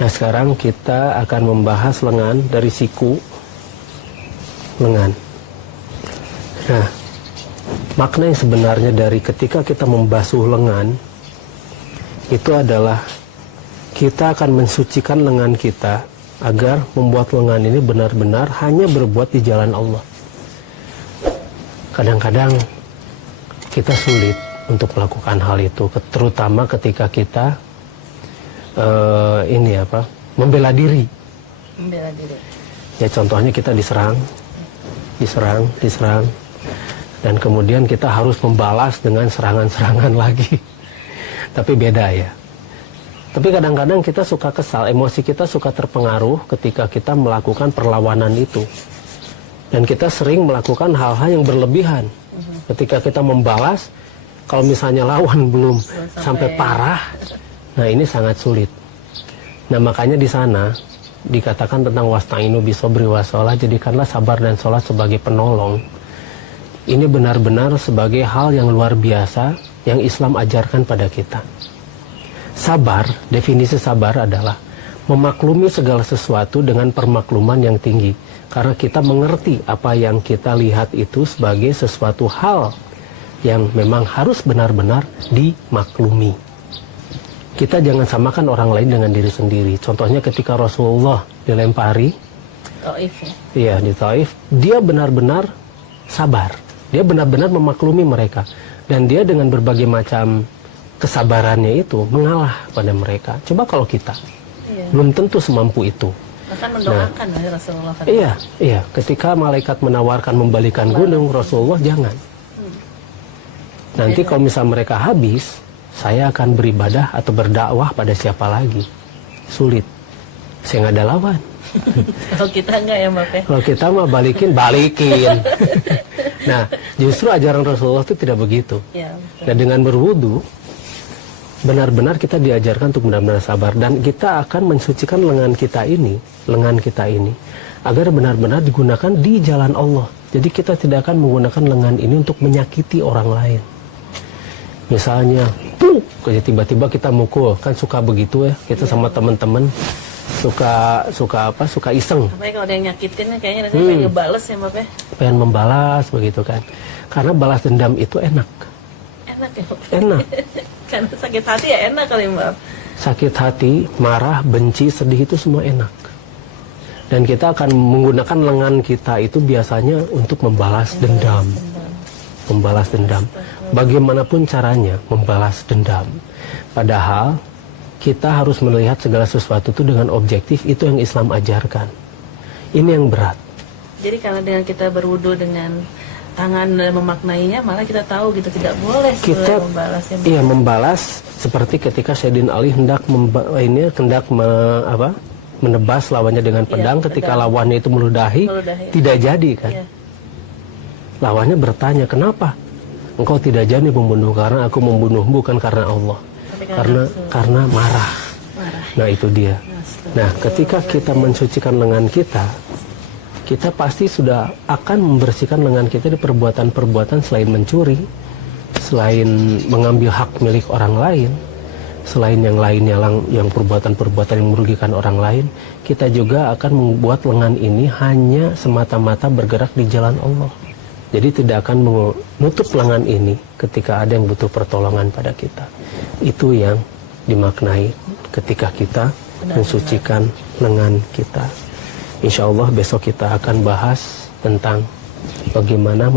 Nah, sekarang kita akan membahas lengan dari siku lengan. Nah, makna yang sebenarnya dari ketika kita membasuh lengan itu adalah kita akan mensucikan lengan kita agar membuat lengan ini benar-benar hanya berbuat di jalan Allah. Kadang-kadang kita sulit untuk melakukan hal itu, terutama ketika kita membela diri. Membela diri. Ya, contohnya kita diserang, dan kemudian kita harus membalas dengan serangan-serangan lagi. Tapi beda ya. Tapi kadang-kadang kita suka kesal, emosi kita suka terpengaruh ketika kita melakukan perlawanan itu. Dan kita sering melakukan hal-hal yang berlebihan. Ketika kita membalas, kalau misalnya lawan belum sampai parah, nah ini sangat sulit. Nah, makanya di sana dikatakan tentang wasta'inu bisobri wasolah, jadikanlah sabar dan sholat sebagai penolong. Ini benar-benar sebagai hal yang luar biasa yang Islam ajarkan pada kita. Sabar, definisi sabar adalah memaklumi segala sesuatu dengan permakluman yang tinggi. Karena kita mengerti apa yang kita lihat itu sebagai sesuatu hal yang memang harus benar-benar dimaklumi. Kita jangan samakan orang lain dengan diri sendiri. Contohnya ketika Rasulullah dilempari, Taif ya? Iya, di Taif, dia benar-benar sabar. Dia benar-benar memaklumi mereka. Dan dia dengan berbagai macam kesabarannya itu mengalah pada mereka. Coba kalau kita, belum tentu semampu itu. Bahkan mendoakan Rasulullah. Iya. Ketika malaikat menawarkan membalikan gunung, Rasulullah jangan. Nanti kalau misal mereka habis, saya akan beribadah atau berdakwah pada siapa lagi? Sulit. Saya nggak ada lawan. Kalau kita enggak ya, Mbak Pe? Kalau kita mah balikin. Nah, justru ajaran Rasulullah itu tidak begitu. Ya, dan dengan berwudu, benar-benar kita diajarkan untuk benar-benar sabar. Dan kita akan mensucikan lengan kita ini, agar benar-benar digunakan di jalan Allah. Jadi kita tidak akan menggunakan lengan ini untuk menyakiti orang lain. Misalnya, tiba-tiba kita mukul, kan suka begitu ya, kita sama teman-teman suka iseng. Apalagi kalau ada yang nyakitin, kayaknya rasanya pengen ngebales ya, Mbak Pe? Pengen membalas begitu kan. Karena balas dendam itu enak. Enak ya, Mbak? Enak. Karena sakit hati ya enak kali, Mbak. Sakit hati, marah, benci, sedih itu semua enak. Dan kita akan menggunakan lengan kita itu biasanya untuk membalas dendam. Membalas dendam. Bagaimanapun caranya membalas dendam. Padahal kita harus melihat segala sesuatu itu dengan objektif, itu yang Islam ajarkan. Ini yang berat. Jadi kalau dengan kita berwudu dengan tangan dan memaknainya, malah kita tahu gitu tidak boleh kita membalasnya. Iya, membalas seperti ketika Sayyidina Ali hendak menebas lawannya dengan pedang, ketika lawannya itu meludahi. Tidak jadi kan. Iya. Lawannya bertanya, kenapa engkau tidak jadi membunuh? Karena aku membunuh bukan karena Allah, karena marah. Nah, itu dia. Nah, ketika kita mensucikan lengan kita, kita pasti sudah akan membersihkan lengan kita dari perbuatan-perbuatan selain mencuri, selain mengambil hak milik orang lain, selain yang lainnya, yang perbuatan-perbuatan yang merugikan orang lain. Kita juga akan membuat lengan ini hanya semata-mata bergerak di jalan Allah. Jadi tidak akan menutup lengan ini ketika ada yang butuh pertolongan pada kita. Itu yang dimaknai ketika kita mensucikan lengan kita. Insya Allah besok kita akan bahas tentang bagaimana